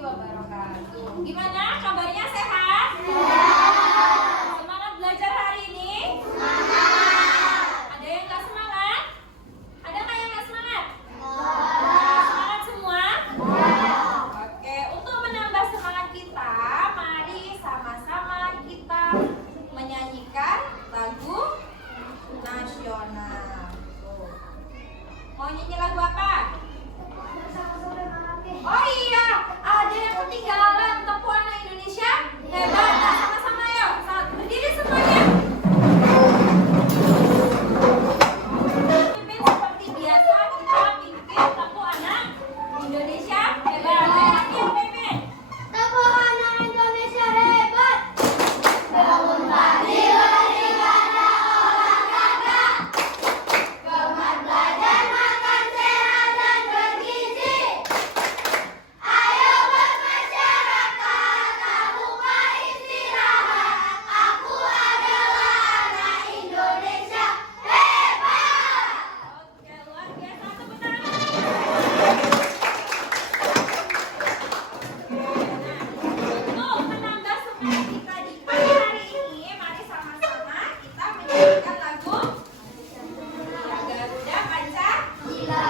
wabarakatuh. Gimana kabarnya, sehat? Semangat belajar hari ini? Ada yang gak semangat? Ada nggak yang gak semangat? Semangat semua? Oke, untuk menambah semangat kita, mari sama-sama kita menyanyikan lagu nasional. Mau nyanyi lagu apa? Oh iya, ada yang ketinggalan. Tempuh Anak Indonesia hebat. Nah, sama-sama yuk. Berdiri semuanya. Pimpin seperti biasa, kita pimpin Tempuh Anak Indonesia hebat. Lagi yang pimpin. Tempuh Anak Indonesia hebat. Bangun pagi beribadah olahraga. Gemar belajar makan sehat dan bergizi. Ayo bermasyarakat, tak lupa istirahat. Aku adalah anak Indonesia hebat. Oke, luar biasa. Tepuk tangan. Untuk menambah semangat kita di pagi hari ini, mari sama-sama kita menyanyikan lagu Garuda Pancasila.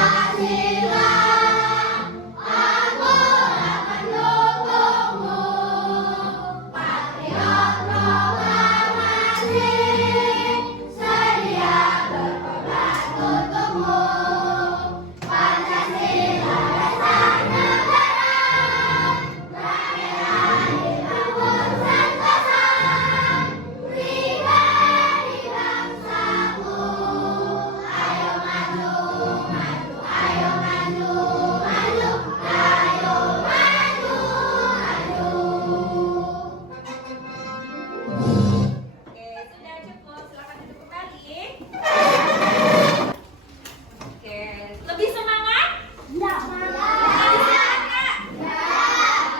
Pancasila, aku akan dukungmu. Patriot proklamasi, sedia berkorban untukmu. Pancasila dasar negara, merah hitam Nusantara. Pribadi bangsaku, ayo maju, maju, ayo maju, maju, ayo maju, maju. Oke, sudah cukup. Silakan duduk kembali. Oke, lebih semangat? Ya, Lebih semangat?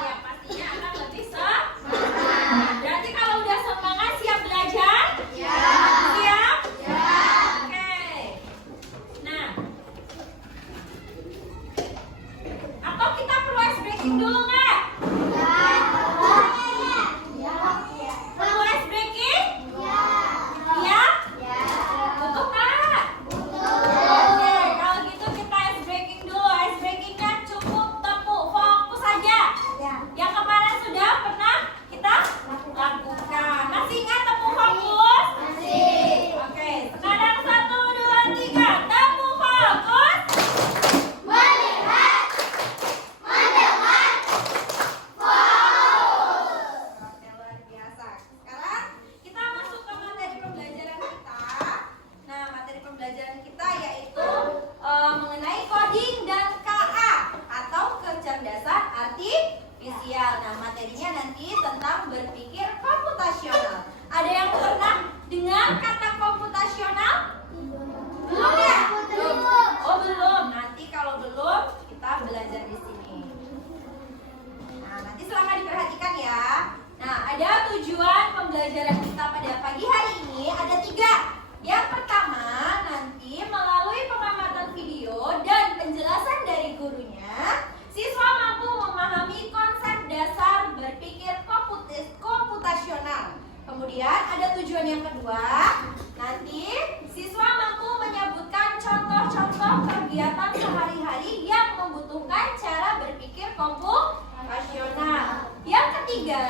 Iya, pastinya akan lebih semangat. Berarti kalau udah semangat, siap belajar? Siap? Oke. Nah, atau kita perlu ice breaking dulu nggak? Perlu ice breaking? Iya? Butuh nggak? Oke, kalau gitu kita ice breaking dulu. Ice breakingnya cukup tepuk, fokus aja. Yang kemarin sudah pernah kita lakukan. Masih ingat tepuk fokus? Oke, sekarang 1, 2, 3. Tepuk fokus. Melihat, mendengar, Oke, luar biasa. Sekarang kita masuk ke materi pembelajaran kita. Nah, materi pembelajaran kita yaitu mengenai coding dan KA atau kecerdasan artifisial. Nah, materinya nanti tentang berpikir komputasional. Ada yang pernah dengar kata komputasional? Belum ya? Belum. Oh, belum. Nanti kalau belum, kita belajar di sini. Nah, nanti silahkan diperhatikan ya. Nah, ada tujuan pembelajaran kita pada pagi hari ini ada 3. Yang pertama, nanti melalui pengamatan video dan penjelasan dari gurunya, siswa mampu memahami konsep dasar berpikir komputasional. Kemudian ada tujuan yang kedua, nanti siswa mampu menyebutkan contoh-contoh kegiatan sehari-hari yang membutuhkan cara berpikir komputasional. Yang ketiga,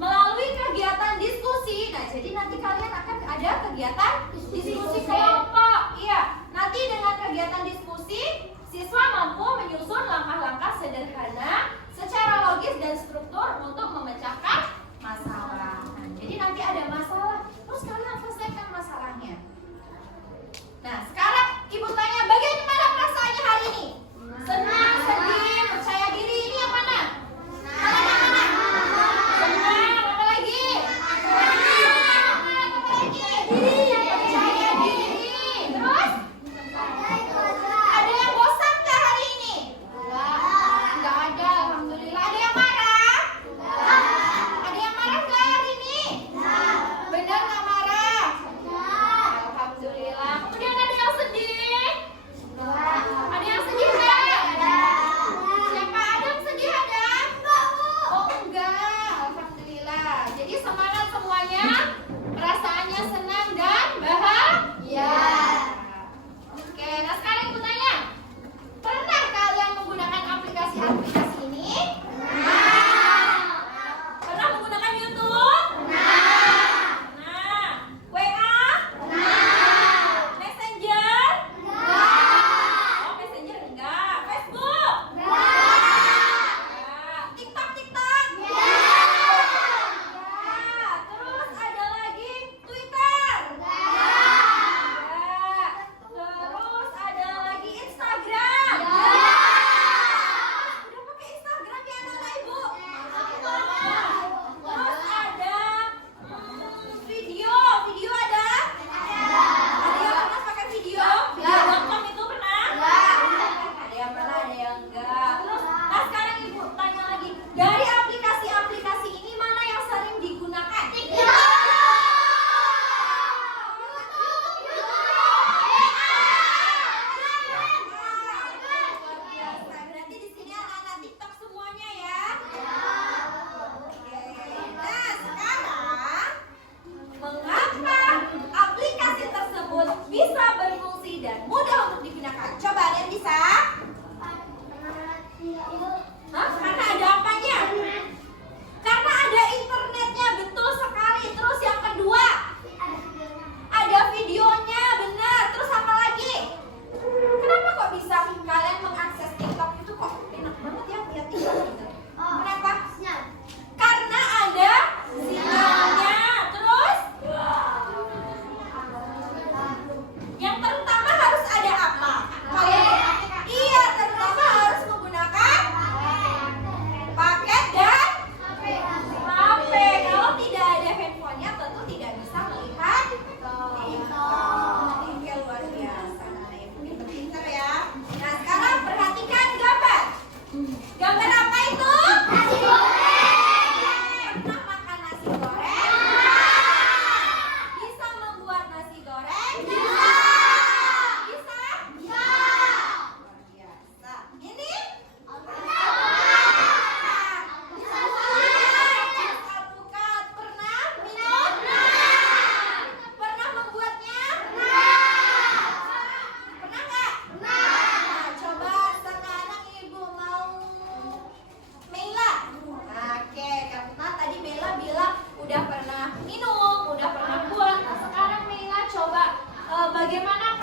melalui kegiatan diskusi. Nah, jadi nanti kalian akan ada kegiatan diskusi kelompok. Iya, nanti dengan kegiatan diskusi, siswa mampu menyusun langkah-langkah sederhana secara logis dan struktur untuk memecahkan masalah. Nah, jadi nanti ada masalah, terus kalian selesaikan masalahnya. Nah, sekarang Ibu tanya, bagaimana perasaannya hari ini? Senang, sedih, percaya diri, ini yang mana? Mana? Senang, apa lagi? Percaya diri.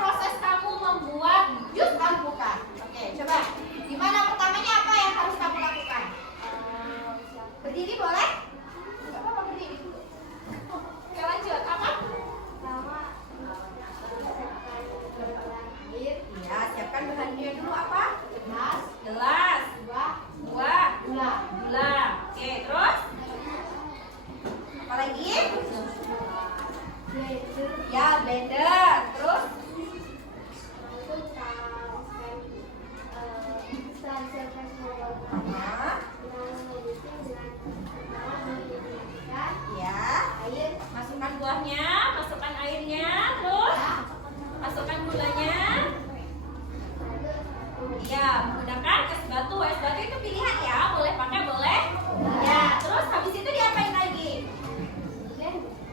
proses kamu membuat jus alpukat? Oke, coba. Gimana pertamanya apa yang harus kamu lakukan? Berdiri boleh? Gak apa-apa berdiri. Oke, lanjut. Apa? Ya, siapkan bahannya dulu apa? Gelas. Buah. Gula. Oke, terus? Apa lagi? Ya, blender. Terus? Ya, masukkan buahnya, masukkan airnya, terus masukkan gulanya. Iya, menggunakan es batu. Es batu itu pilihan ya, boleh pakai boleh. Ya, terus habis itu diapain lagi?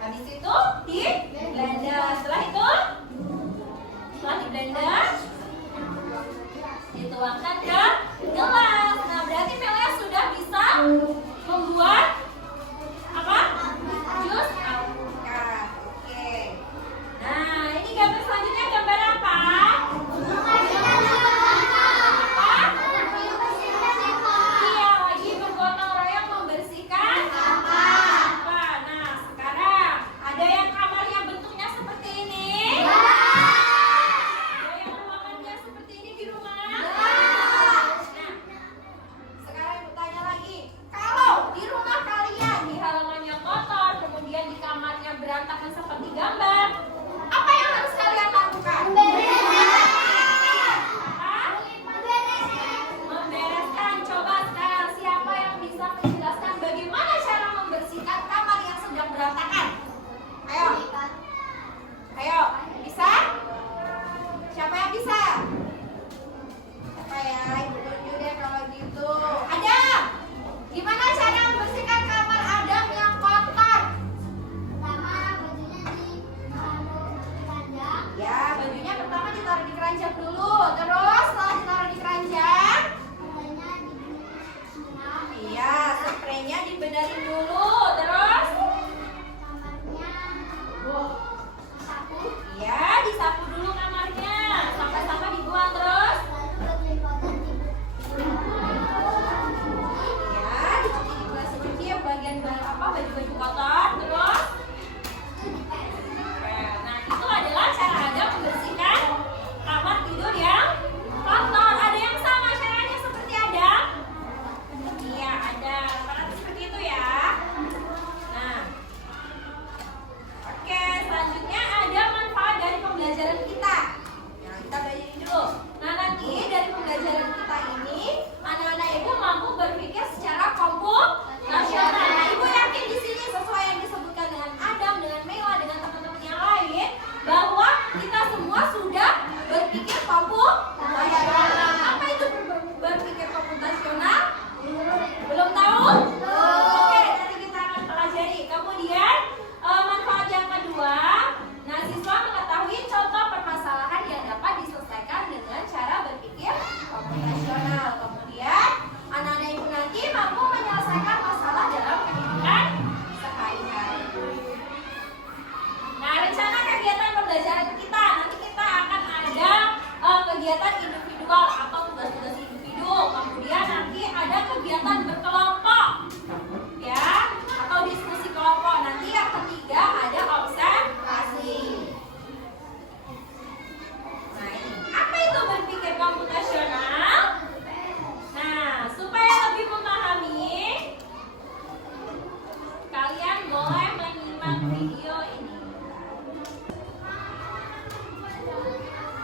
Habis itu di blender. Setelah di blender, dituangkan ke gelas. Nah, berarti Melia sudah bisa membuat apa? Jus alpukat. Oke. Nah, ini gambar selanjutnya gambar apa? Iya, lagi bergotong royong membersihkan sampah. Nah, sekarang ada yang kamarnya bentuknya seperti ini. Ada yang ruangannya seperti ini di rumah. Nah, sekarang ibu tanya lagi, kalau di rumah kalian di halamannya kotor, kemudian di kamarnya berantakan seperti gambar, apa yang harus kalian lakukan? Membereskan. Coba sekarang siapa yang bisa menjelaskan bagaimana cara membersihkan kamar yang sedang berantakan? Ayo, bisa? Siapa yang bisa? Siapa ya? Ibu tunjuk deh kalau gitu. Adam, gimana cara membersihkan kamar Adam yang kotor? Ya, bajunya pertama ditaruh di keranjang dulu. Terus setelah ditaruh di keranjang, iya, spraynya dibenerin dulu. Terus, iya, disapu dulu kamarnya. Sampah-sampah dibuang terus. Iya, dicuci bersih ya bagian baju-baju kotor. Terus, nah itu adalah cara Adam membersihkan kamar tidur yang kotor. Ada yang sama caranya seperti Adam? Iya, ada. Rata-rata seperti itu ya. Nah, oke, selanjutnya ada manfaat dari pembelajaran kita. Nah, kita belajar ini dulu. Nah, nanti dari pembelajaran kita ini, anak-anak ibu mampu berpikir secara komputasional. Nah, ibu yakin di sini sesuai yang disebutkan dengan Adam, dengan Mela, dengan teman-teman yang lain, bahwa kita semua sudah berpikir komputasional. Apa itu berpikir komputasional? Belum tahu? Oke, nanti kita akan pelajari. Kemudian manfaat yang kedua, nah siswa mengetahui contoh permasalahan yang dapat diselesaikan dengan cara berpikir komputasional. Kemudian anak-anak ibu nanti mampu menyelesaikan masalah dalam kehidupan sehari-hari. Nah, rencana kegiatan pembelajaran kita nanti kita akan ada kegiatan individual atau tugas-tugas individu. Kemudian nanti ada kegiatan berkelompok, ya, atau diskusi kelompok. Nanti yang ketiga ada observasi. Nah, ini apa itu berpikir komputasional? Nah, supaya lebih memahami, kalian boleh menyimak video ini.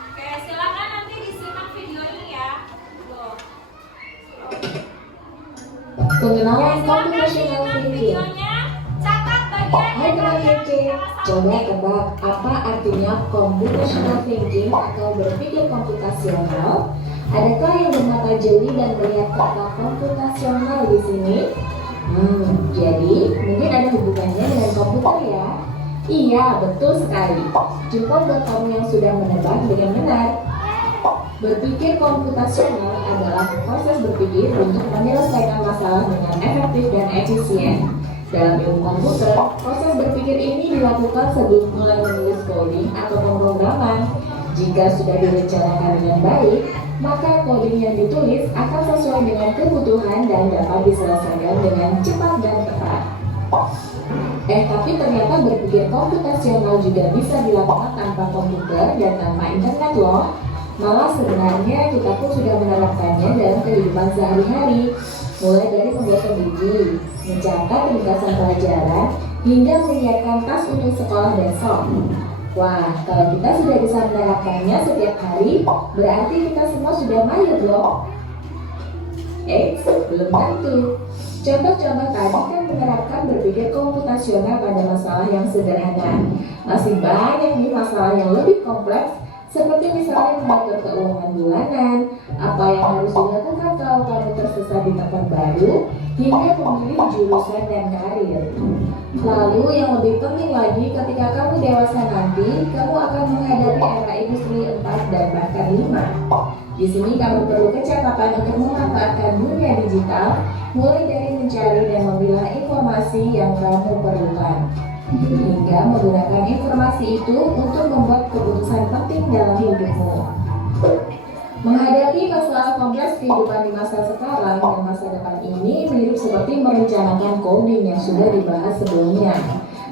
Oke, silakan nanti disimak videonya ya. Pengenalan computational Silakan thinking. videonya. Catat bagian Hai teman kece, coba tebak apa artinya computational thinking atau berpikir komputasional? Adakah yang bermata jeli dan melihat kata komputasional di sini? Jadi mungkin ada hubungannya dengan komputer ya? Iya, betul sekali. Jempol buat kamu yang sudah menebak dengan benar. Berpikir komputasional adalah proses berpikir untuk menyelesaikan masalah dengan efektif dan efisien. Dalam ilmu komputer, proses berpikir ini dilakukan sebelum mulai menulis coding atau pemrograman. Jika sudah direncanakan dengan baik, maka coding yang ditulis akan sesuai dengan kebutuhan dan dapat diselesaikan dengan cepat dan tepat. Tapi ternyata berpikir komputasional juga bisa dilakukan tanpa komputer dan tanpa internet loh. Malah sebenarnya kita pun sudah menerapkannya dalam kehidupan sehari-hari, mulai dari pembuatan buku, mencatat ringkasan pelajaran, hingga menyiapkan tas untuk sekolah besok. Wah, kalau kita sudah bisa menerapkannya setiap hari, berarti kita semua sudah mahir loh. Belum tentu. Contoh-contoh tadi kan menerapkan berpikir komputasional pada masalah yang sederhana. Masih banyak nih masalah yang lebih kompleks, seperti misalnya mengatur keuangan bulanan, apa yang harus dilakukan kalau kamu tersesat di tempat baru, hingga memilih jurusan dan karir. Lalu yang lebih penting lagi, ketika kamu dewasa nanti, kamu akan menghadapi era industri 4 dan bahkan 5. Di sini kamu perlu kecakapan untuk memanfaatkan dunia digital, mulai dari mencari dan memilah informasi yang kamu perlukan, hingga menggunakan informasi itu untuk membuat keputusan penting dalam hidupmu. Menghadapi masalah kompleks kehidupan di masa sekarang dan masa depan ini mirip seperti merencanakan coding yang sudah dibahas sebelumnya.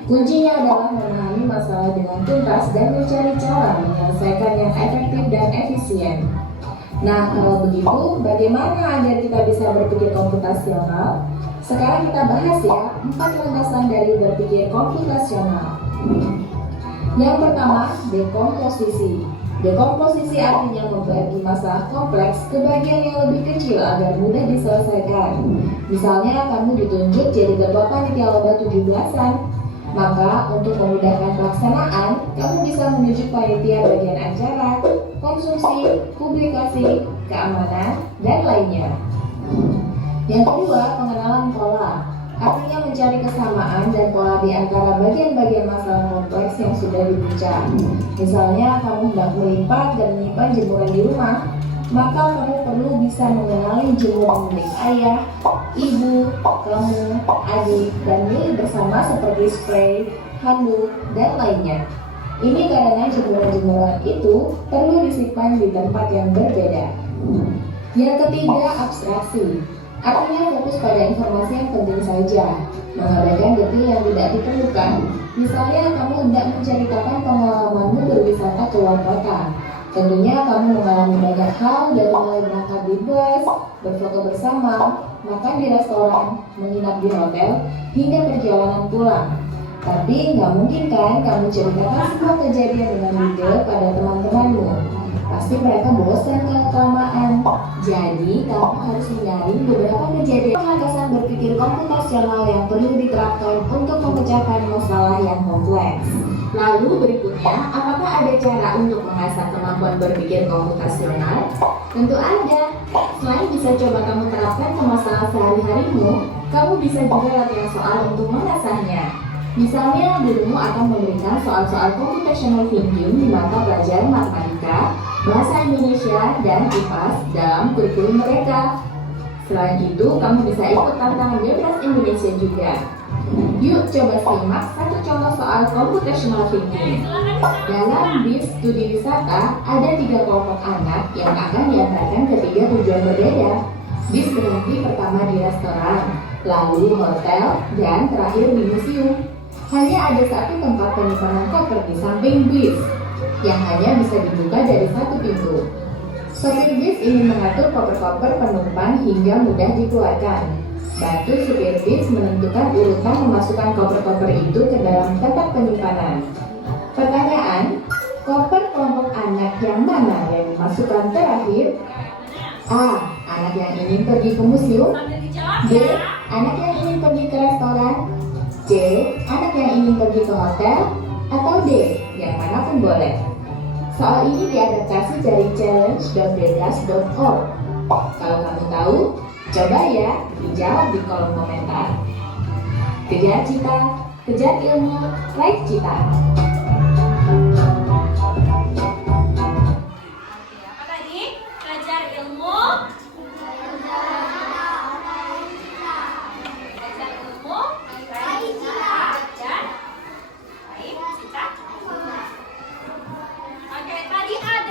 Kuncinya adalah memahami masalah dengan tuntas dan mencari cara menyelesaikan yang efektif dan efisien. Nah, kalau begitu, bagaimana agar kita bisa berpikir komputasional? Sekarang kita bahas ya, 4 landasan dari berpikir komputasional. Yang pertama, dekomposisi. Dekomposisi artinya membagi masalah kompleks ke bagian yang lebih kecil agar mudah diselesaikan. Misalnya, kamu ditunjuk jadi ketua panitia lomba 17-an. Maka, untuk memudahkan pelaksanaan, kamu bisa menunjuk panitia bagian acara, konsumsi, publikasi, keamanan, dan lainnya. Yang kedua, pengenalan pola. Artinya mencari kesamaan dan pola di antara bagian-bagian masalah kompleks yang sudah dibincang. Misalnya, kamu hendak melipat dan menyimpan jemuran di rumah, maka kamu perlu bisa mengenali jemuran milik ayah, ibu, kamu, adik, dan milik bersama seperti spray, handuk, dan lainnya. Ini karena jemuran-jemuran itu perlu disimpan di tempat yang berbeda. Yang ketiga, abstraksi. Artinya fokus pada informasi yang penting saja, mengabaikan detail yang tidak diperlukan. Misalnya, kamu hendak menceritakan pengalamanmu berwisata ke luar kota. Tentunya kamu mengalami banyak hal dari mulai berangkat di bus, berfoto bersama, makan di restoran, menginap di hotel, hingga perjalanan pulang. Tapi nggak mungkin kan kamu ceritakan semua kejadian dengan detail pada teman-temanmu. Pasti mereka bosan kalau kelamaan. Jadi kamu harus menyaring beberapa kejadian. Landasan berpikir komputasional yang perlu diterapkan untuk memecahkan masalah yang kompleks. Lalu berikutnya, apakah ada cara untuk mengasah kemampuan berpikir komputasional? Tentu ada. Selain bisa coba kamu terapkan ke masalah sehari-harimu, kamu bisa juga latihan soal untuk mengasahnya. Misalnya, gurumu akan memberikan soal-soal computational thinking di mata pelajaran matematika, bahasa Indonesia, dan IPAS dalam kurikulum mereka. Selain itu, kamu bisa ikut tantangan Bebas Indonesia juga. Yuk coba simak satu contoh soal computational thinking. Dalam bis studi wisata, ada 3 kelompok anak yang akan diantarkan ke 3 tujuan berbeda. Bis berhenti pertama di restoran, lalu hotel, dan terakhir di museum. Hanya ada satu tempat penyimpanan koper di samping bis, yang hanya bisa dibuka dari satu pintu. Sopir bis ingin mengatur koper-koper penumpang hingga mudah dikeluarkan. Bantu supir bis menentukan urutan memasukkan koper-koper itu ke dalam tempat penyimpanan. Pertanyaan, koper kelompok anak yang mana yang dimasukkan terakhir? A. Anak yang ingin pergi ke museum. B. Anak yang ingin pergi ke restoran. C. Anak yang ingin pergi ke hotel. Atau D. Yang manapun boleh. Soal ini diadaptasi dari challenge.bebas.org. Kalau kamu tahu, coba ya dijawab di kolom komentar. Kejar cita, kejar ilmu, raih cita. Apa tadi? Kejar ilmu. Kejar ilmu, raih cita, dan raih cita. Oke, tadi ada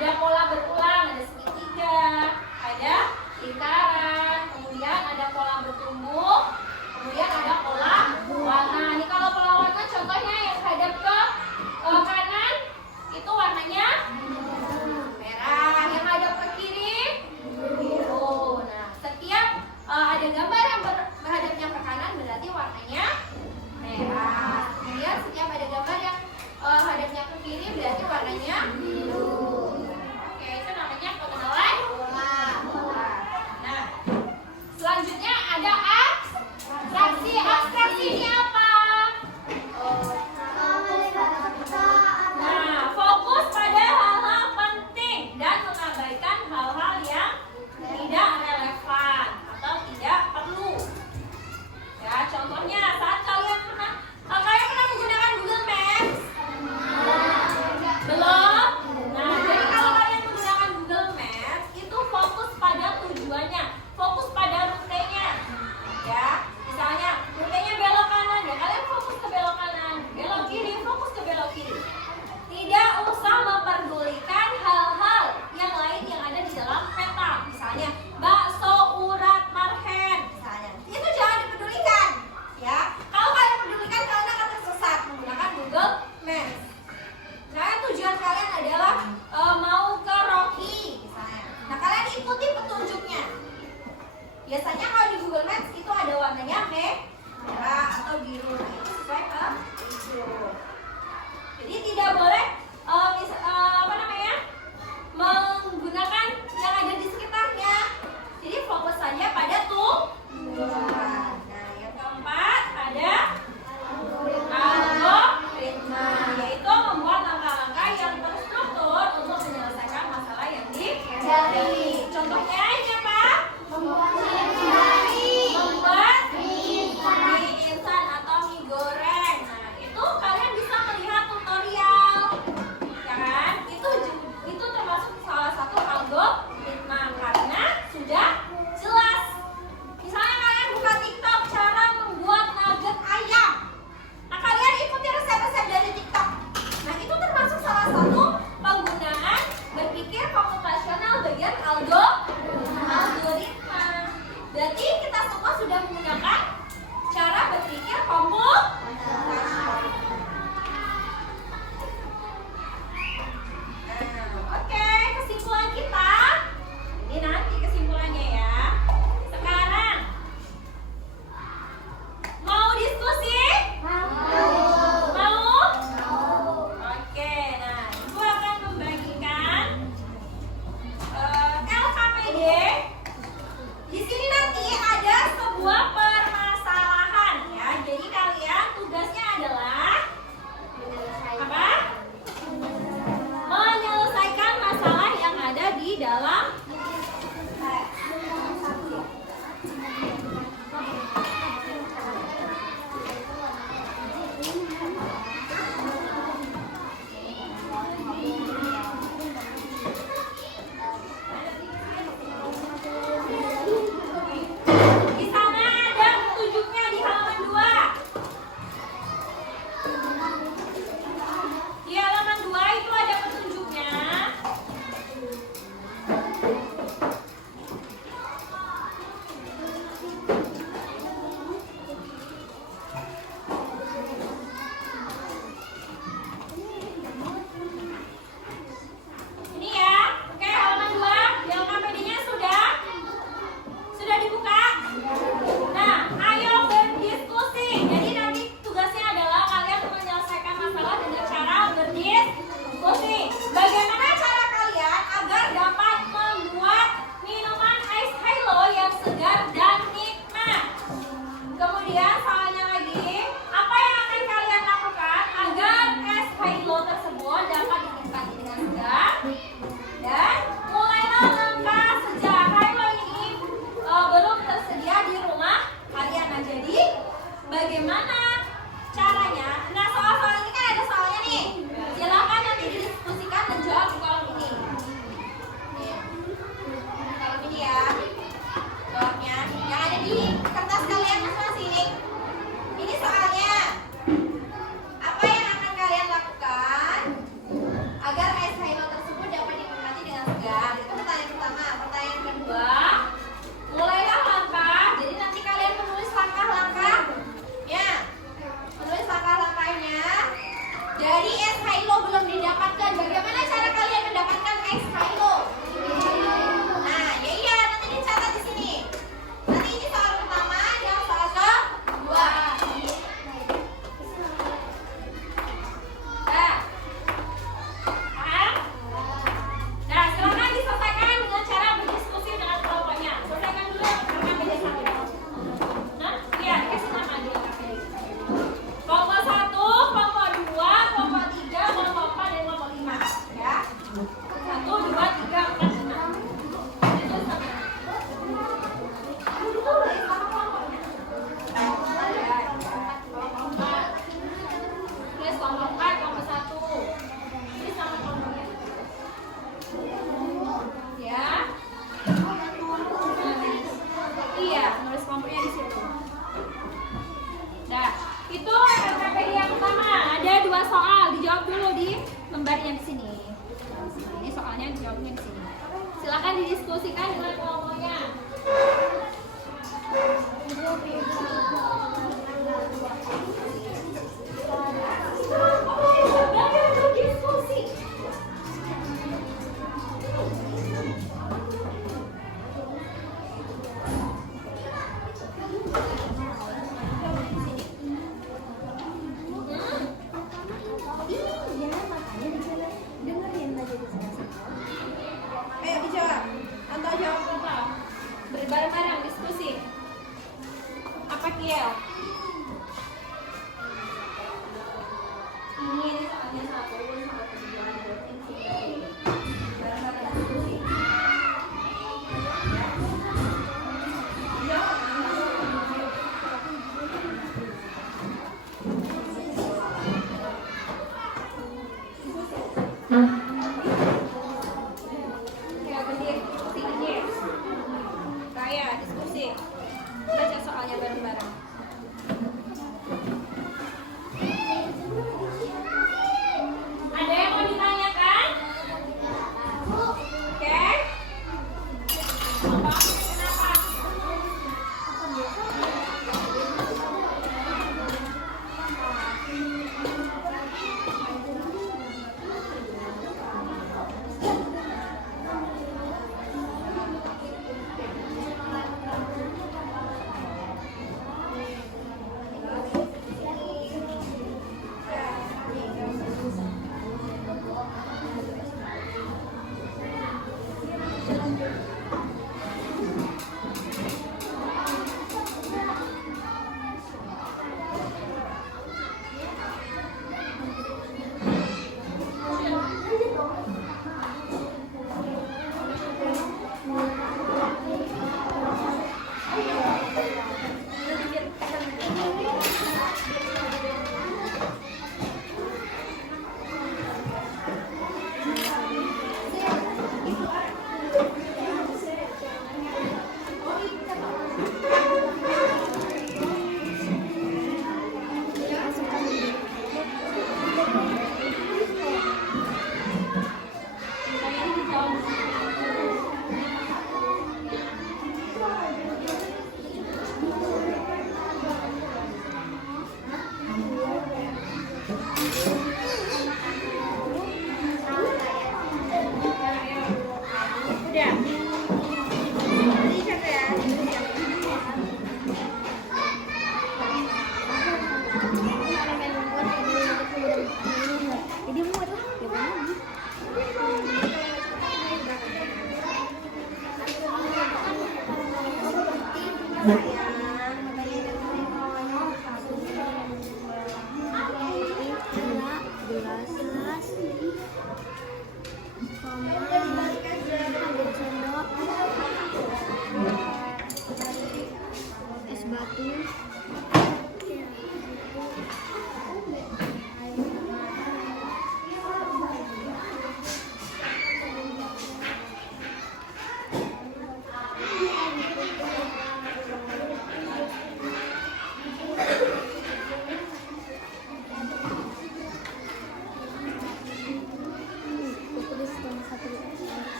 ada pola berulang, ada segitiga, ada lingkaran, kemudian ada pola bertumbuh, kemudian ada pola warna. Ini kalau pola warna contohnya yang hadap ke kanan itu warnanya merah, yang hadap ke kiri biru. Nah, setiap ada gambar yang menghadapnya ke kanan berarti warnanya merah. Kemudian setiap ada gambar yang hadapnya ke kiri berarti warnanya biru. Oke, itu namanya pengenalan pola. Nah, selanjutnya ada abstraksi. Abstraksi ini apa? Nah, fokus pada hal-hal penting dan mengabaikan hal-hal yang tidak relevan atau tidak perlu. Ya, contohnya saat kalian pernah menggunakan Google Maps? Belum? Nah, jadi kalau kalian menggunakan Google Maps itu fokus pada tujuannya, fokus pada rutenya. Ya, misalnya rutenya belok kanan, ya kalian fokus ke belok kanan. Belok kiri, fokus ke belok kiri. Tidak usah memperdulikan hal-hal yang lain yang ada di dalam peta. Misalnya bakso urat marhen, misalnya. Itu jangan dipedulikan. Ya, kalau kalian pedulikan kalian akan tersesat menggunakan Google Maps. Misalnya tujuan kalian adalah mau ke Rocky, misalnya. Nah, kalian ikuti petunjuknya. Biasanya kalau di Google Maps itu ada warnanya merah atau biru. Nah, itu sesuai ke itu. Jadi tidak boleh menggunakan yang ada di sekitarnya. Jadi fokus saja pada tujuan. Nah, yang keempat ada algoritma, yaitu membuat langkah-langkah yang terstruktur untuk menyelesaikan masalah yang dicari. Contohnya ini apa? Membuat mie instan atau mie goreng. Nah, itu kalian bisa melihat tutorial, ya kan? Itu termasuk salah satu algoritma karena sudah jelas. Misalnya kalian buka TikTok cara membuat nugget ayam. Nah, kalian ikuti resep-resep dari TikTok. Nah, itu termasuk salah satu penggunaan berpikir komputasional bagian algoritma. Berarti kita semua sudah menggunakan cara berpikir komputasional. Oke, kesimpulan kita. Ini nanti kesimpulannya ya. Sekarang mau diskusi? Mau? Oke, nah Ibu akan membagikan LKP Enggak, itu pertanyaan pertama. Pertanyaan kedua, mulailah langkah. Jadi nanti kalian menulis langkah-langkah. Ya, menulis langkah-langkahnya. Dari es Hilo belum didapatkan. Bagaimana cara kalian mendapatkan es Hilo? Nah, ya iya, nanti dicatat di sini. Nanti ini soal pertama, yang soal kedua. Nah, paham? Nah, silakan diselesaikan dengan cara berdiskusi dengan kelompoknya. Selesaikan dulu yang pertama BD1. Nah, iya, dikasih nama dulu. Kelompok 1, kelompok 2, kelompok 3, kelompok 4, dan kelompok 5. Ya. 1, 2, 3, 4, 5. Itu sama. Tulis sama kelompoknya. Ya, kelompok 4. Tulis kelompok 4, kelompok 1. Tulis sama kelompoknya. Ya. Iya, nulis kelompoknya di situ. Nah, itu KPI yang pertama. Ada 2 soal, dijawab dulu di lembar yang di sini. Ini soalnya dijawabnya di sini. Silakan didiskusikan dengan kelompoknya. Bagaimana berdiskusi? Ayo dijawab. Atau jawab apa?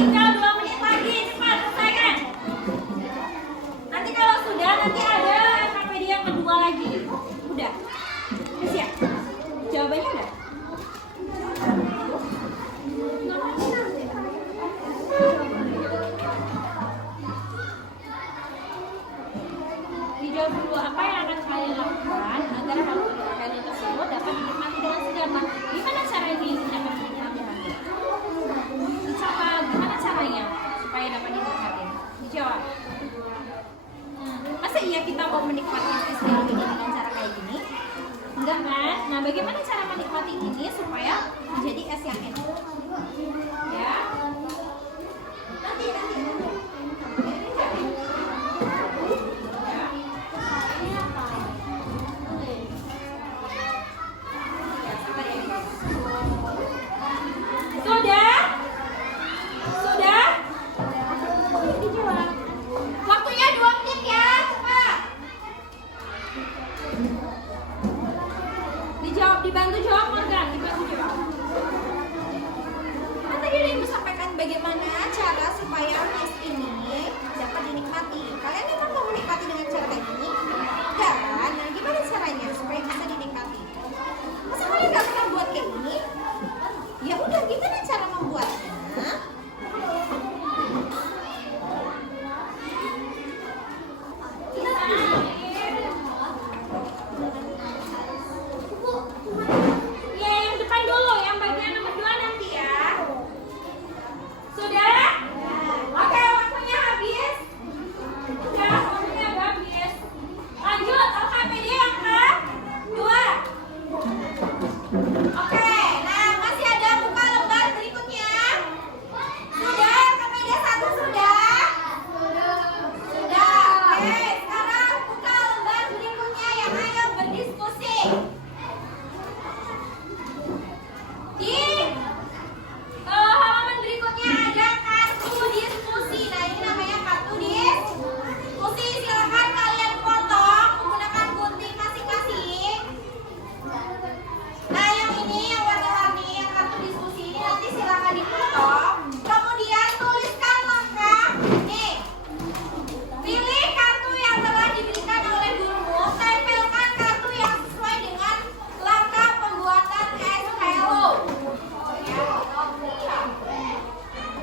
tinggal 2 menit lagi, cepat selesaikan. Nanti kalau sudah, nanti ada KPD yang kedua lagi. Udah siap? Jawabannya udah? Dijawab dulu, apa yang akan kalian lakukan agar hal tersebut dapat dinikmati dengan segampang? Gimana caranya dapat dinikmati? Gimana caranya supaya dapat dinikmati? Dijawab. Masa iya kita mau menikmati festival ini dengan cara kayak gini? Enggak kan? Nah, bagaimana cara menikmati ini supaya menjadi es yang enak? Ya. Nanti. Sudah? Dijawab. Waktunya 2 menit ya, cepat. Dijawab, dibantu jawab Morgan, dibantu jawab. Kan tadi ada ibu sampaikan bagaimana cara supaya es ini dapat dinikmati. Kalian memang mau menikmati dengan cara kayak gini? Enggak kan? Nah, gimana caranya supaya bisa dinikmati? Masa kalian nggak pernah buat kayak gini? Ya udah, gimana cara membuatnya? Ya, yang depan dulu, yang bagian nomor 2 nanti ya. Sudah? Oke, waktunya habis. Sudah, waktunya habis. Lanjut, LKPD yang ke-2. Oke, nah masih ada buka lembar berikutnya. Sudah, LKPD 1 sudah? Sudah. Oke, sekarang buka lembar berikutnya yang ayo berdiskusi. Di halaman berikutnya ada kartu diskusi. Nah, ini namanya kartu diskusi. Silakan kalian potong menggunakan gunting masing-masing. Nah, yang ini yang warna-warni, yang kartu diskusi ini nanti silakan dipotong. Kemudian tuliskan lengkap. Nih, pilih kartu yang telah diberikan oleh gurumu. Tempelkan kartu yang sesuai dengan langkah pembuatan es Hello.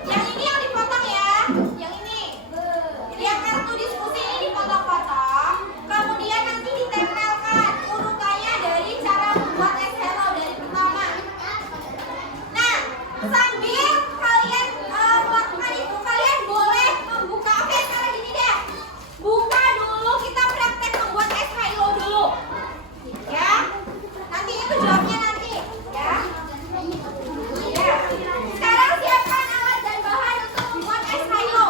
Yang ini yang dipotong ya. Yang ini. Yang kartu diskusi ini dipotong-potong. Kemudian nanti ditempelkan urutannya dari cara membuat es Hello dari pertama. Nah, sambil kalian melakukan itu, kalian boleh membuka. Oke, sekarang gini deh. Buka dulu, kita praktek membuat es Hello dulu. Ya. Nanti itu jawabnya nanti, ya. Ya. Sekarang siapkan alat dan bahan untuk membuat es Hello.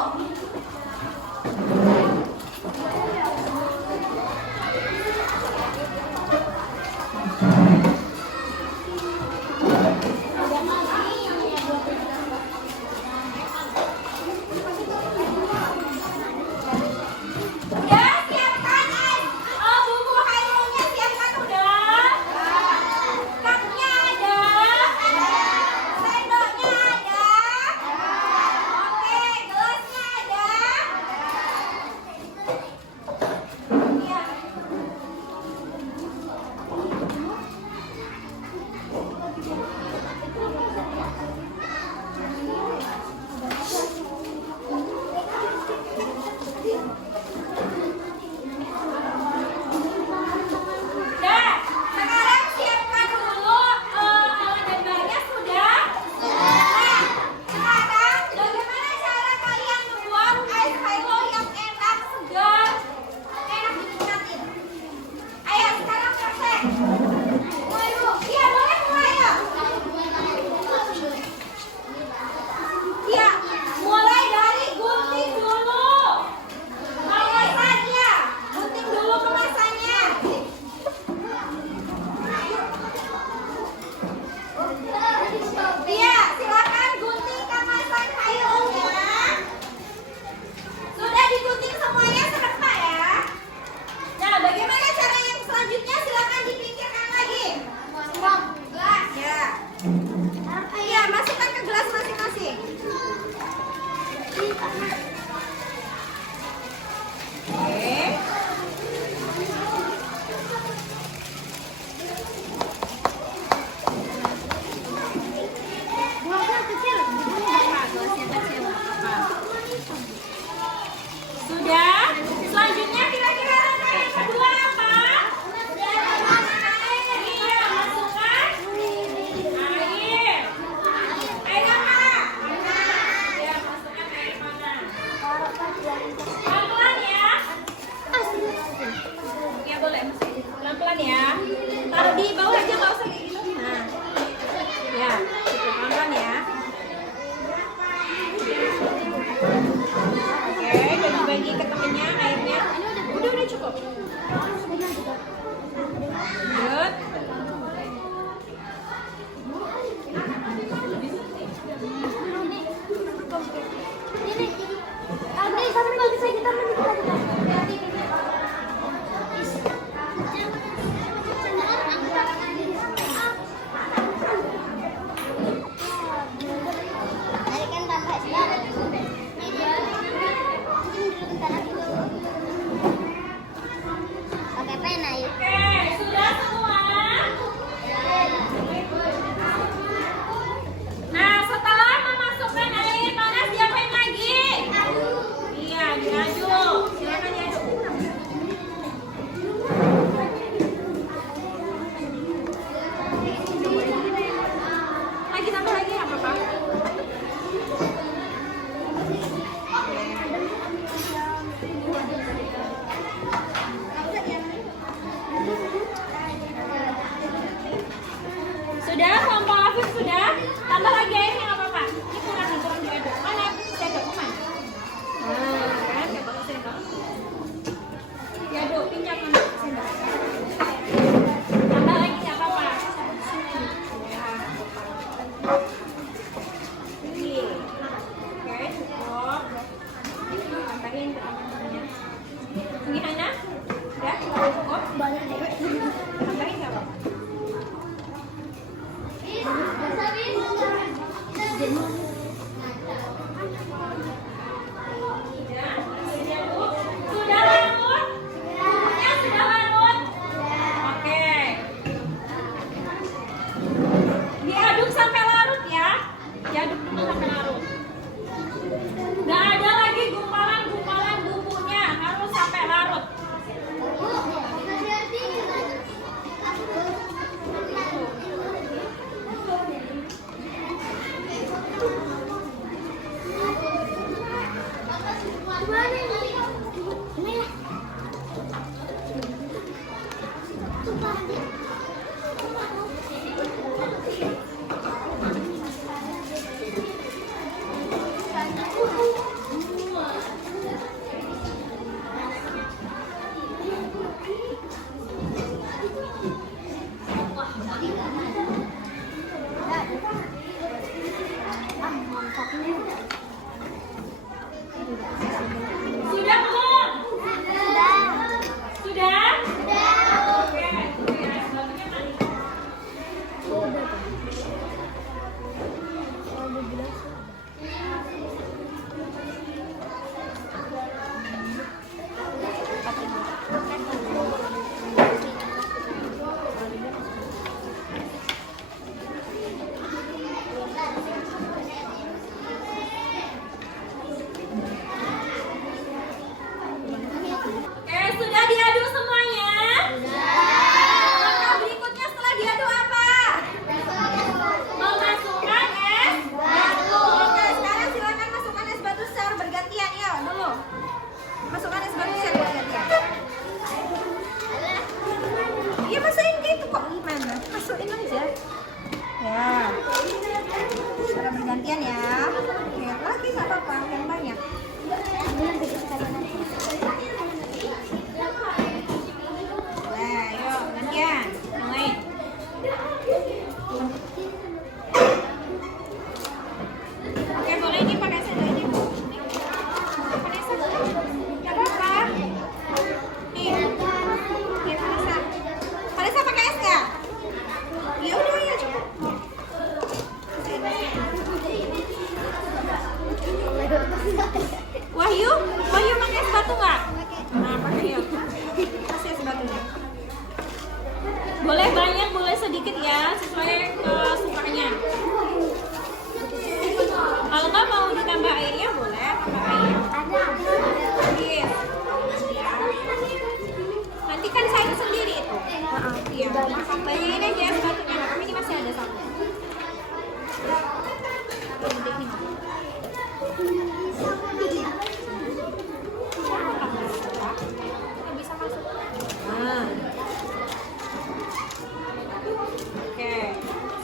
Oke. Sudah? Selanjutnya kira-kira langkah yang kedua apa? Iya, masukkan air. Air apa? Ya, masukkan air panas. Pelan-pelan ya. Ya boleh, pelan-pelan ya. Taruh di bawah aja, nggak usah kayak gitu. Nah, ya, gitu, pelan-pelan ya. Oke, bagi-bagi ke temennya airnya. Udah cukup. Good. Pakai pena yuk. Oke, sudah semua? Nah, setelah memasukkan air panas, diapain lagi? Iya, diaduk. Silakan diaduk. Lagi tambah lagi nggak apa-apa. Sudah, kelompok Afif sudah? Tambah lagi airnya nggak apa-apa. Ini kurang diaduk. Mana sendok mana? Nah, kan nggak pakai sendok. Diaduk, pinjam mana sendok. Tambah lagi nggak apa-apa. Ya. Ini. Oke, cukup. Tambahin ke teman-temannya. Ini Hana? Udah, cukup. Tambahin nggak apa-apa. Sudah larut? Ya, sudah larut? Oke. Diaduk sampai larut ya. Diaduk dulu sampai larut. Nggak ada lagi gumpalan-gumpalan bumbunya. Harus sampai larut. Sudah belum? Sudah? Oke, ya, sebelumnya mandi. Oke, sudah diaduk semuanya? Langkah berikutnya setelah diaduk apa? Memasukkan es batu. Oke, sekarang silakan masukkan es batu secara bergantian ya dulu. Masukkan es batu secara bergantian. Iya, masukin gitu kok. Gimana? Masukin aja. Ya. Secara bergantian ya. Oke, lagi nggak apa-apa, yang banyak. Nah, yuk gantian. Yang lain. Oke, boleh ini pakai sendok ini, Bu. Nih. Pakai sendok. Nggak apa-apa. Nih. Nih, Vanessa. Vanessa pakai es nggak? Ya udah, ya cukup. Nah. Oke.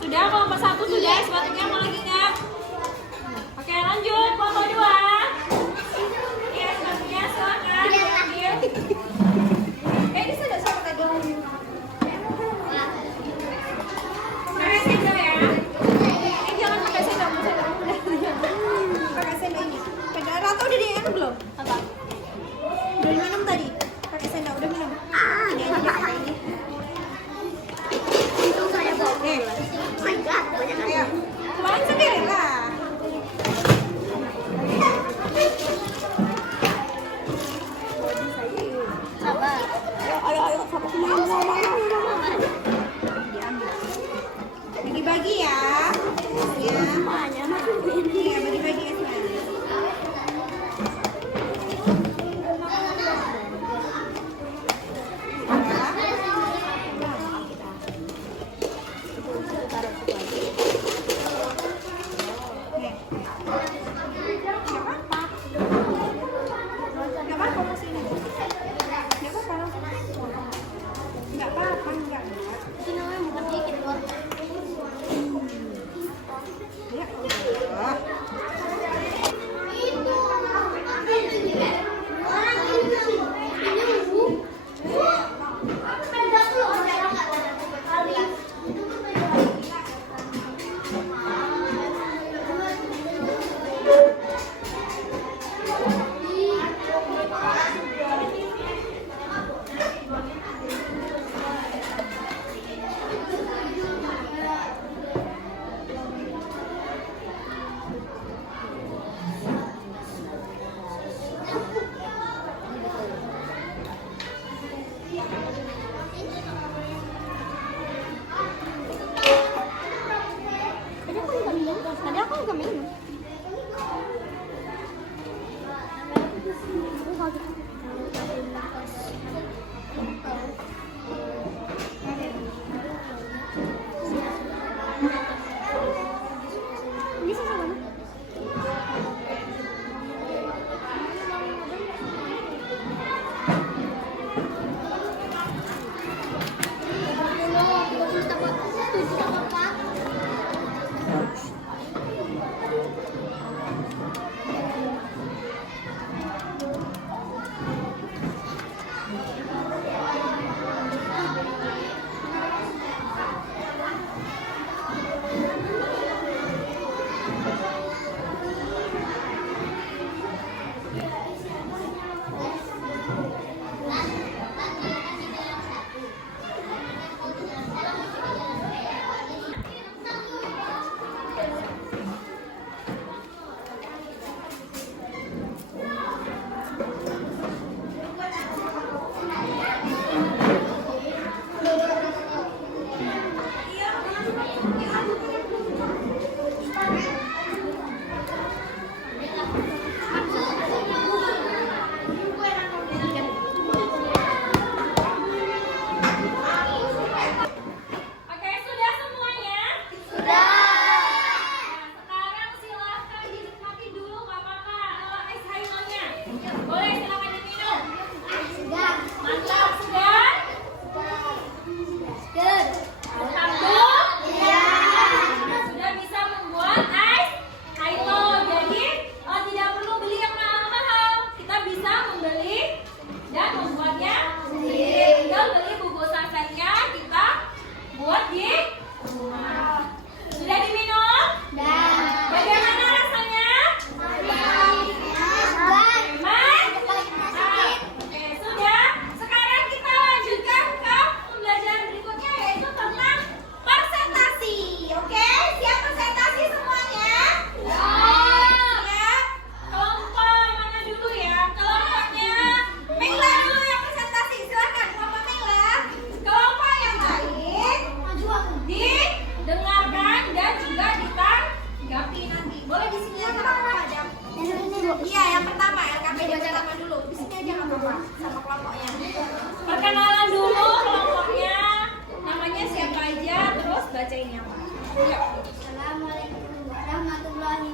Sudah kelompok 1 sudah, sepatunya mau lagi nggak? Oke, lanjut kelompok 2. Iya, sepatunya silakan diambil. Ini sudah sama tadi. Pakai sendok ya. Jangan pakai sendok, pakai sendok ini. Rata udah diminum belum? Apa? Udah minum tadi. Pakai sendok udah minum. Ini aja pakai ini. Untung saya bawa. Nih. My God, banyak kan? Ayo, keluarin sendiri lah. Sabar. Ayo, bagi-bagi ya. Ya. Banyak. Iya, bagi-bagi ya semuanya. Itu namanya bukan dikit loh. Tadi aku nggak minum. Ini susah banget. Oke, sudah semuanya? Sudah. Sekarang silahkan dinikmati dulu, nggak apa-apa. Es Hailonya. Boleh, silahkan diminum. Sudah. Mantap, sudah? Good. Alhamdulillah. Sudah bisa membuat es Hailo. Jadi, tidak perlu beli yang mahal-mahal. Kita bisa membeli dan membuatnya sendiri. Tinggal beli bubuk sasetnya, kita buat di rumah. Sudah diminum? Bagaimana rasanya? Enak? Oke, sudah. Sekarang kita lanjutkan ke pembelajaran berikutnya, yaitu tentang presentasi. Oke, siap presentasi semuanya? Siap. Kelompok mana dulu ya? Kelompoknya Mila dulu yang presentasi. Silakan kelompok Mila. Kelompok yang lain didengarkan dan juga ditanggapi nanti. Boleh di sini aja nggak apa-apa, Jam. Iya, yang pertama LKPD pertama dulu. Di sini aja nggak apa-apa sama kelompoknya. Perkenalan dulu kelompoknya. Namanya siapa aja, terus bacain yang apa. Yuk. Assalamualaikum warahmatullahi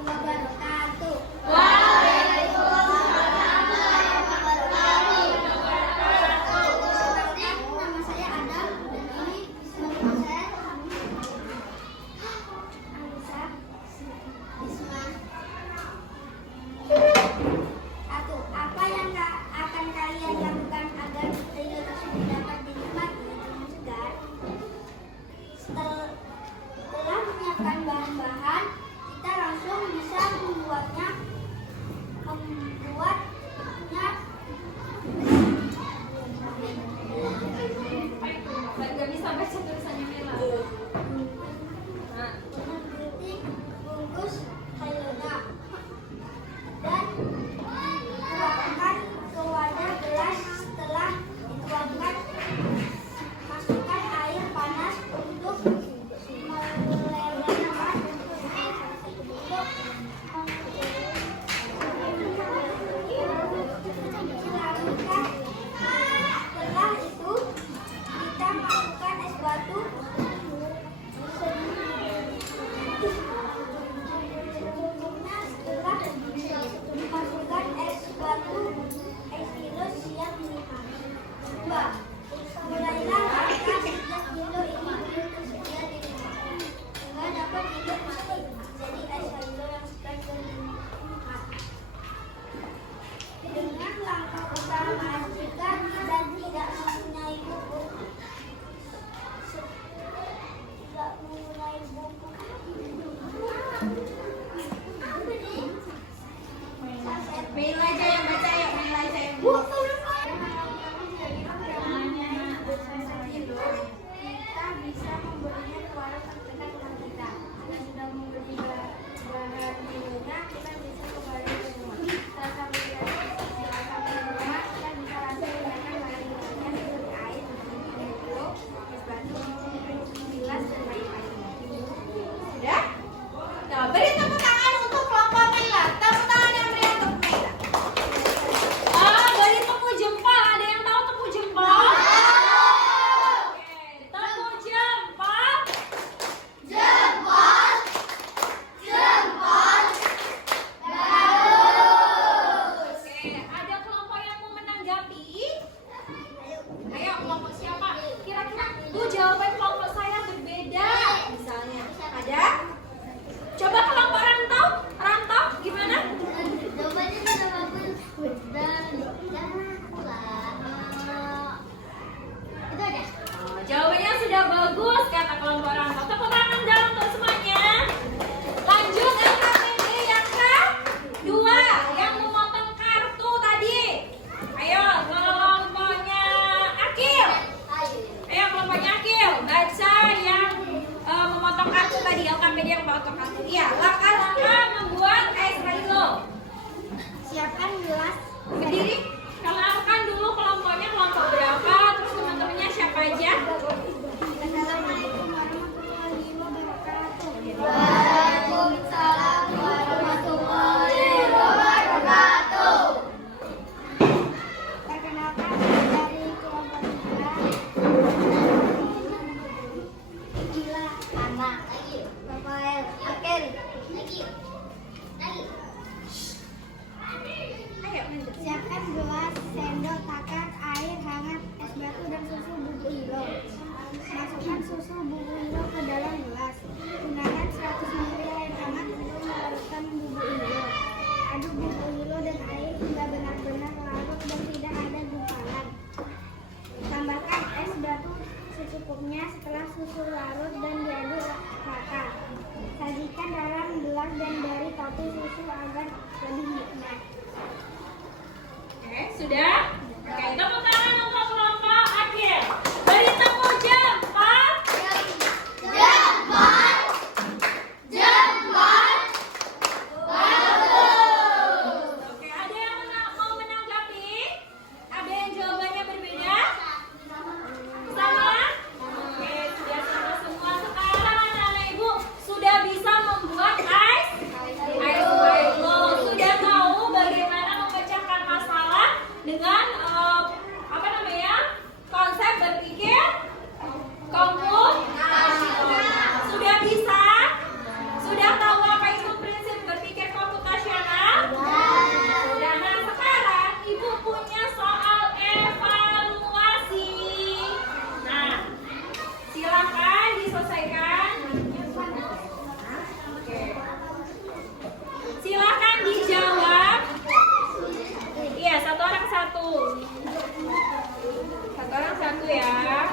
Ayo lanjut. Siapkan gelas, sendok, takar, air hangat, es batu, dan susu bubuk Milo. Masukkan susu bubuk Milo ke dalam gelas. Gunakan 100 ml air hangat untuk melarutkan bubuk Milo. Aduk bubuk Milo dan air hingga benar-benar larut dan tidak ada gumpalan. Tambahkan es batu secukupnya setelah susu larut dan diaduk rata. Sajikan dalam gelas dan beri topi susu agar lebih nikmat. Oke, sudah? Oke, tepuk tangan untuk kelompok akhir. Beri tepuk jempol. Oke, ada yang mau menanggapi? Ada yang jawabannya berbeda? Sama? Oke, sudah sama semua. Sekarang anak-anak ibu sudah bisa membuat ice Milo. Sudah tahu bagaimana memecahkan masalah dengan konsep berpikir komputasional. Sudah bisa? Sudah tahu apa itu prinsip berpikir komputasional? Sudah. Nah, sekarang ibu punya soal evaluasi. Nah, silakan diselesaikan. Oke. Silakan dijawab. Iya, satu orang satu. Satu orang satu ya.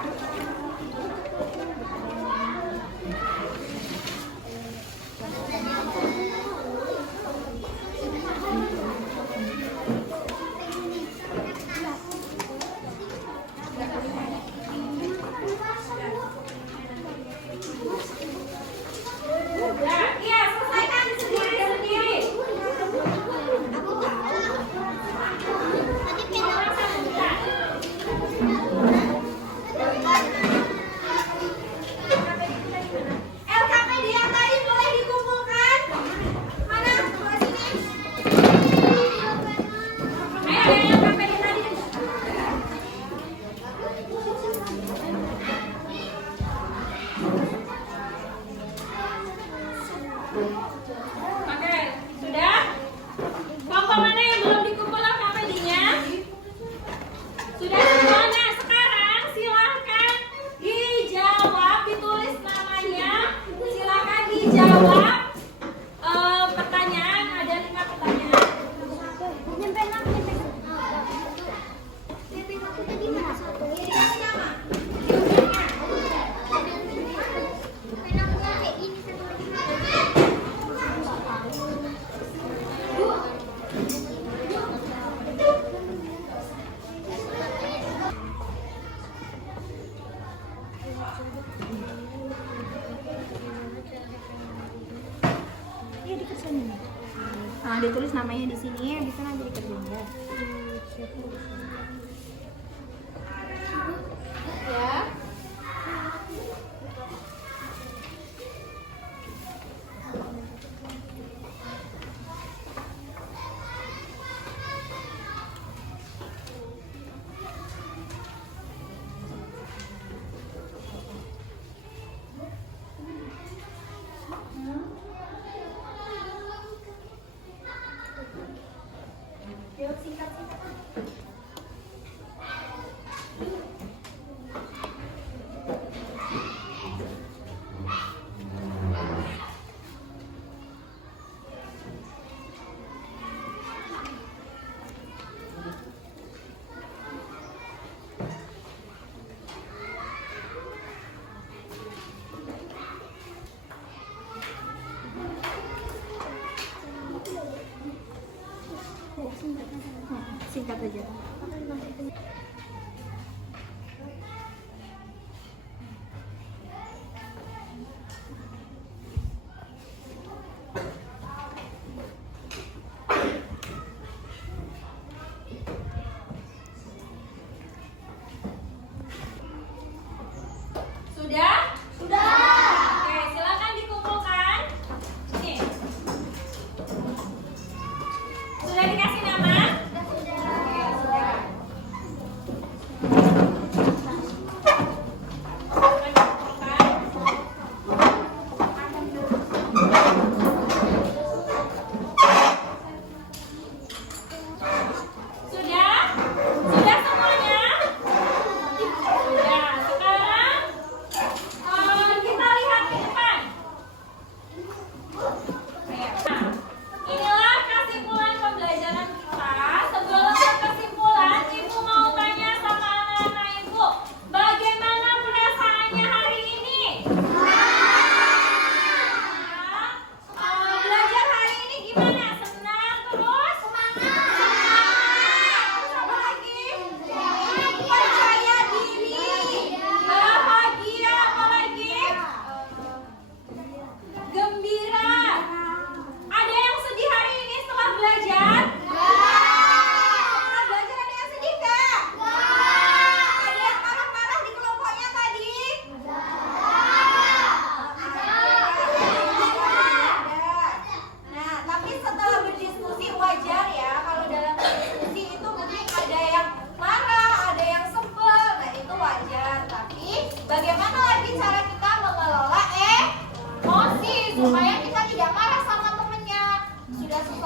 Nah, iya, selesaikan sendiri-sendiri. LKPD yang tadi boleh dikumpulkan? Mana? Sebelah sini. Ayo, yang LKPD tadi. Oke, sudah? Kelompok mana yang belum dikumpul LKPD-nya? Sudah semua. Nah, sekarang silahkan dijawab, ditulis namanya. Silahkan dijawab pertanyaan. Ada 5 pertanyaan. Nyampein aku tadi mana? Dikasih nama. Nyampein aku kayak ini satu lagi. Nah, ditulis namanya di sini, bisa nanti dikerjain ya. Ya. Jawab singkat-singkat. Singkat aja. Sudah? Sudah. Oke, silakan dikumpulkan. Nih. Sudah dikasih nama? Oke, sudah.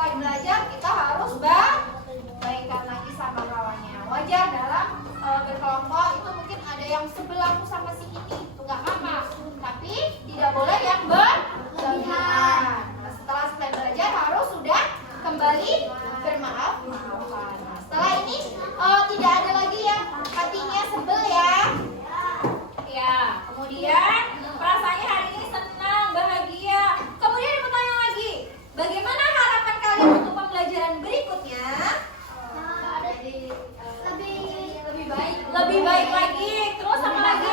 selesai belajar kita harus baikan lagi sama kawannya. Wajar dalam berkelompok itu mungkin ada yang sebelahmu sama si ini, itu nggak apa-apa. Tapi tidak boleh yang berlebihan. Nah, setelah selesai belajar harus sudah kembali bermaaf-maafan. Nah, setelah ini tidak ada lagi yang hatinya sebel ya. Ya, kemudian perasaannya hari ini senang, bahagia. Kemudian ada pertanyaan lagi, bagaimana harapan kalian untuk pembelajaran berikutnya? Lebih baik lagi. Terus apa lagi?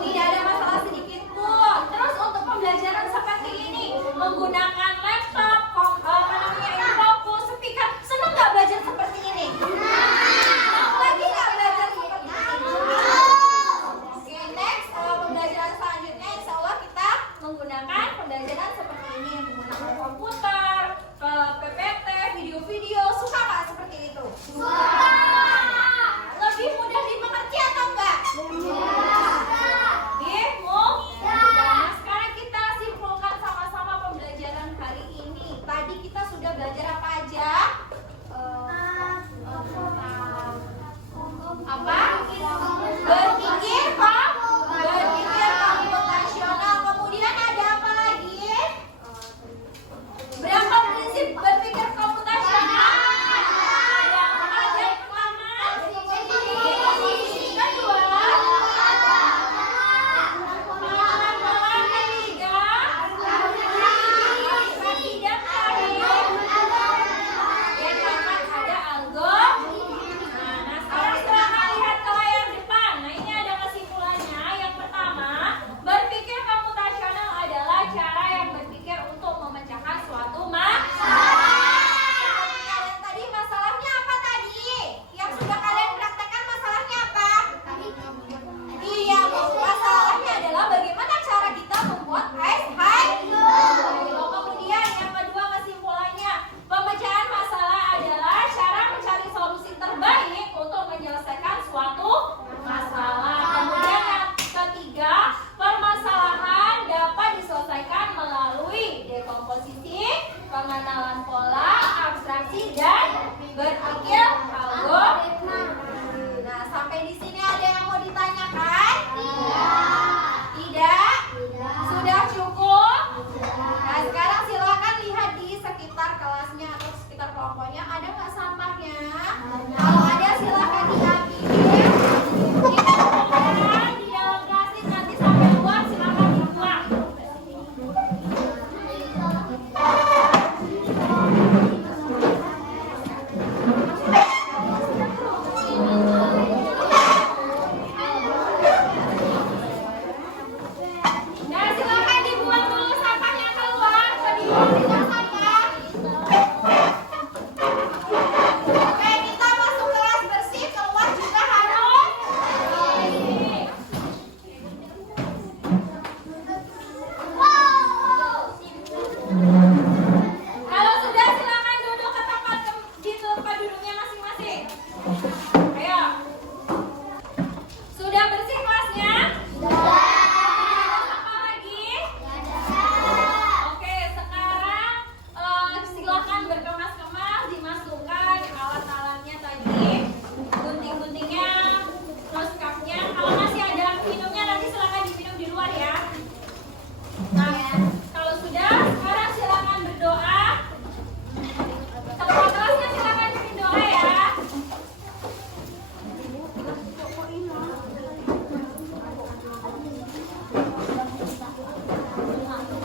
Tidak ada masalah sedikit pun. Terus untuk pembelajaran seperti ini menggunakan laptop, fokus, speaker. Senang nggak belajar seperti ini? Mau lagi nggak belajar seperti ini? Oke, next pembelajaran selanjutnya insya Allah kita menggunakan pembelajaran seperti ini, menggunakan komputer, PPT, video-video. Suka nggak seperti itu? Suka. Lebih mudah dimengerti atau enggak? Nah, sekarang kita simpulkan sama-sama pembelajaran hari ini. Tadi kita sudah belajar apa aja? Apa? Berpikir komputasional. Kemudian ada apa lagi? Berapa prinsip berpikir komputasional? Ada yang pertama, kedua, pengalaman ketiga, abstraksi dan teori. Yang keempat ada algoritma. Nah, sekarang silakan lihat ke layar depan. Nah, ini ada kesimpulannya. Yang pertama, berpikir komputasional adalah cara yang berpikir untuk memecahkan suatu masalah. Kalian tadi masalahnya apa tadi? Yang sudah kalian praktekkan masalahnya apa? Iya, masalahnya adalah bagaimana cara kita membuat ice halo. Kemudian yang kedua kesimpulannya, pemecahan masalah adalah cara mencari solusi terbaik untuk menyelesaikan suatu masalah. Kemudian yang ketiga, permasalahan dapat diselesaikan melalui dekomposisi, pengenalan pola, abstraksi, dan berpikir algoritma. Nah, sampai di sini ada yang mau ditanyakan? Tidak? Sudah cukup? Nah, sekarang silakan lihat di sekitar kelasnya atau sekitar kelompoknya ada nggak sampahnya? Kalau ada silakan diambil. Dikumpulkan di dalam plastik, nanti sampai luar silakan dibuang. Nah, silakan dibuang dulu sampahnya keluar ke tidak sampah. Oke, kita masuk kelas bersih, keluar juga harus bersih. Kalau sudah silakan duduk ke tempat di tempat duduknya masing-masing. Ayo. Sudah bersih kelasnya? Apa lagi? Oke, sekarang silakan berkemas-kemas, dimasukkan alat-alatnya tadi, gunting-guntingnya, terus cupnya. Kalau masih ada minumnya nanti silakan diminum di luar ya. Nah, kalau sudah, sekarang silakan berdoa. Ketua kelasnya silakan bikin doa ya.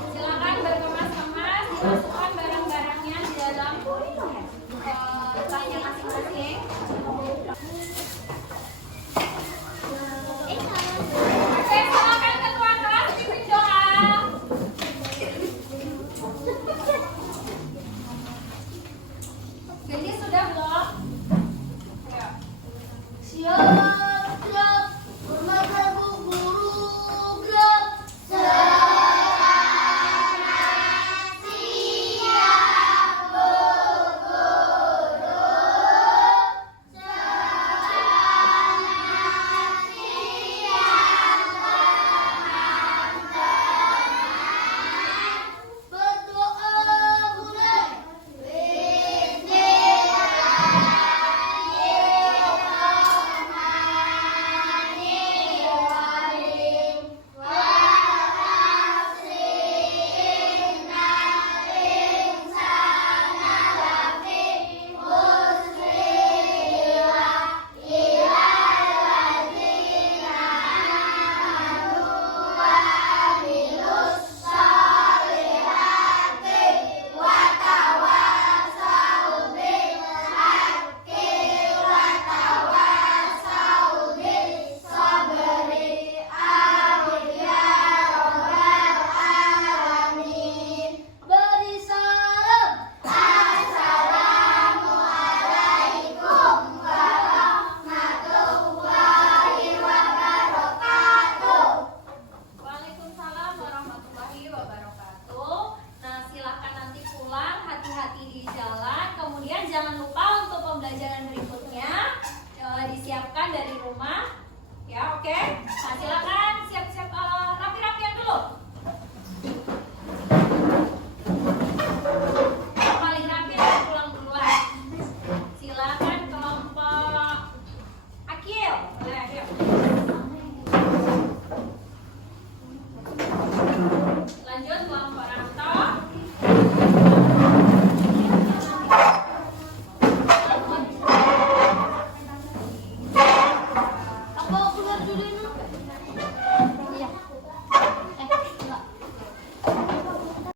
Silakan berkemas-kemas, dimasukkan barang-barangnya di dalam tasnya masing-masing. Oke, silakan ketua kelas bikin doa.